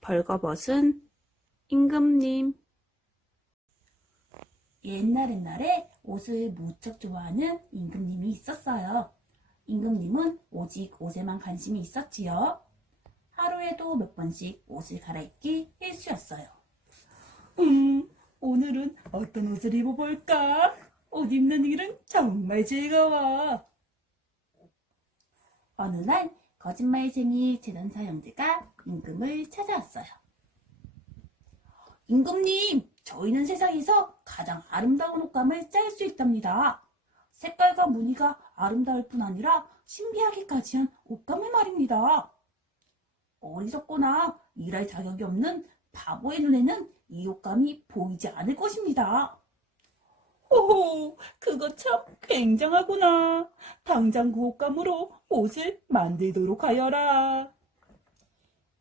벌거벗은 임금님. 옛날 옛날에 옷을 무척 좋아하는 임금님이 있었어요. 임금님은 오직 옷에만 관심이 있었지요. 하루에도 몇 번씩 옷을 갈아입기 일쑤였어요. 음, 오늘은 어떤 옷을 입어볼까? 옷 입는 일은 정말 즐거워. 어느 날 거짓말쟁이 재단사 형제가 임금을 찾아왔어요. 임금님, 저희는 세상에서 가장 아름다운 옷감을 짤 수 있답니다. 색깔과 무늬가 아름다울 뿐 아니라 신비하기까지 한 옷감을 말입니다. 어리석거나 일할 자격이 없는 바보의 눈에는 이 옷감이 보이지 않을 것입니다. 오, 그거 참 굉장하구나. 당장 그 옷감으로 옷을 만들도록 하여라.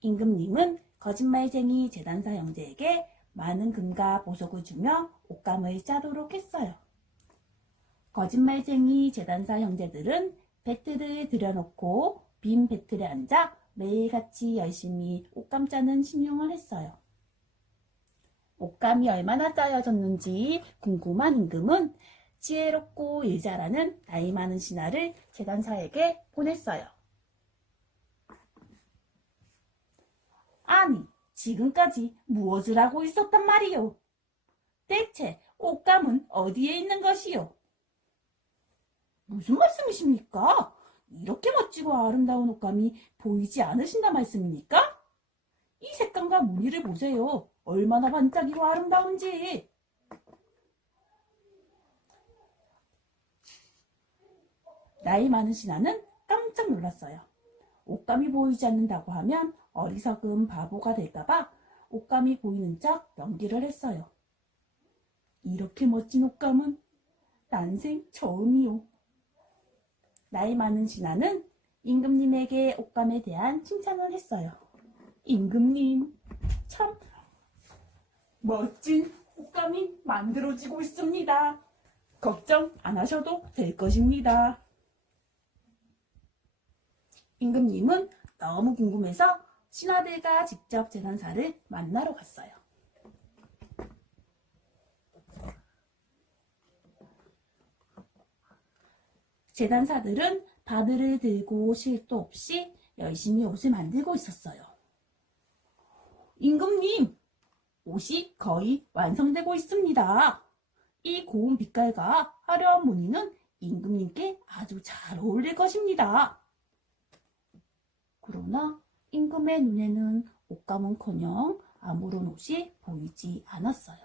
임금님은 거짓말쟁이 재단사 형제에게 많은 금과 보석을 주며 옷감을 짜도록 했어요. 거짓말쟁이 재단사 형제들은 배틀을 들여놓고 빈 배틀에 앉아 매일같이 열심히 옷감 짜는 신용을 했어요. 옷감이 얼마나 짜여졌는지 궁금한 임금은 지혜롭고 일 잘하는 나이 많은 신하를 재단사에게 보냈어요. 아니, 지금까지 무엇을 하고 있었단 말이오? 대체 옷감은 어디에 있는 것이오? 무슨 말씀이십니까? 이렇게 멋지고 아름다운 옷감이 보이지 않으신다 말씀입니까? 이 색감과 무늬를 보세요. 얼마나 반짝이고 아름다운지. 나이 많은 신하는 깜짝 놀랐어요. 옷감이 보이지 않는다고 하면 어리석은 바보가 될까봐 옷감이 보이는 척 연기를 했어요. 이렇게 멋진 옷감은 난생 처음이요. 나이 많은 신하는 임금님에게 옷감에 대한 칭찬을 했어요. 임금님, 참 멋진 옷감이 만들어지고 있습니다. 걱정 안 하셔도 될 것입니다. 임금님은 너무 궁금해서 신하들과 직접 재단사를 만나러 갔어요. 재단사들은 바늘을 들고 쉴도 없이 열심히 옷을 만들고 있었어요. 임금님, 옷이 거의 완성되고 있습니다. 이 고운 빛깔과 화려한 무늬는 임금님께 아주 잘 어울릴 것입니다. 그러나 임금의 눈에는 옷감은커녕 아무런 옷이 보이지 않았어요.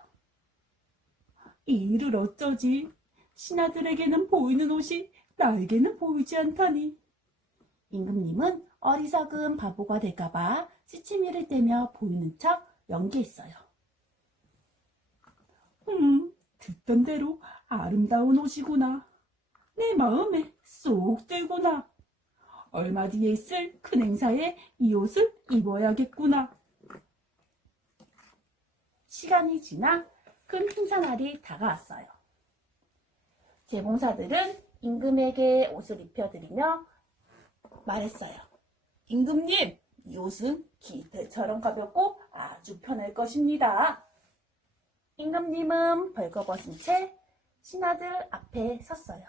이 일을 어쩌지? 신하들에게는 보이는 옷이 나에게는 보이지 않다니. 임금님은 어리석은 바보가 될까봐 시치미를 떼며 보이는 척 연기했어요. 음, 듣던 대로 아름다운 옷이구나. 내 마음에 쏙 들구나. 얼마 뒤에 있을 큰 행사에 이 옷을 입어야겠구나. 시간이 지나 큰 행사날이 다가왔어요. 재봉사들은 임금에게 옷을 입혀드리며 말했어요. 임금님, 이 옷은 깃털처럼 가볍고 아주 편할 것입니다. 임금님은 벌거벗은 채 신하들 앞에 섰어요.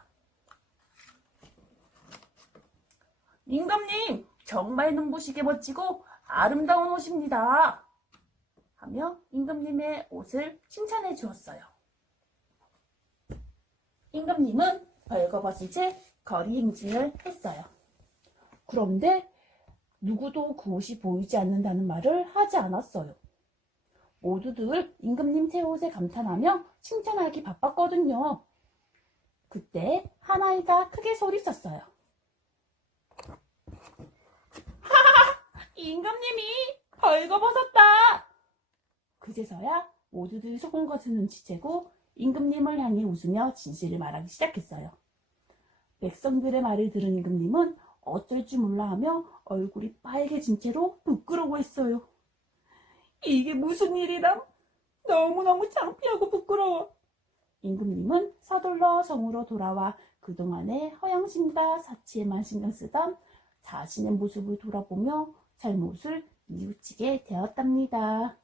임금님, 정말 눈부시게 멋지고 아름다운 옷입니다. 하며 임금님의 옷을 칭찬해 주었어요. 임금님은 벌거벗은 채 거리 행진을 했어요. 그런데 누구도 그 옷이 보이지 않는다는 말을 하지 않았어요. 모두들 임금님 새 옷에 감탄하며 칭찬하기 바빴거든요. 그때 한 아이가 크게 소리쳤어요. 임금님이 벌거벗었다! 그제서야 모두들 속은 것을 눈치채고 임금님을 향해 웃으며 진실을 말하기 시작했어요. 백성들의 말을 들은 임금님은 어쩔 줄 몰라 하며 얼굴이 빨개진 채로 부끄러워 했어요. 이게 무슨 일이람? 너무너무 창피하고 부끄러워. 임금님은 서둘러 성으로 돌아와 그동안의 허영심과 사치에만 신경 쓰던 자신의 모습을 돌아보며 잘못을 뉘우치게 되었답니다.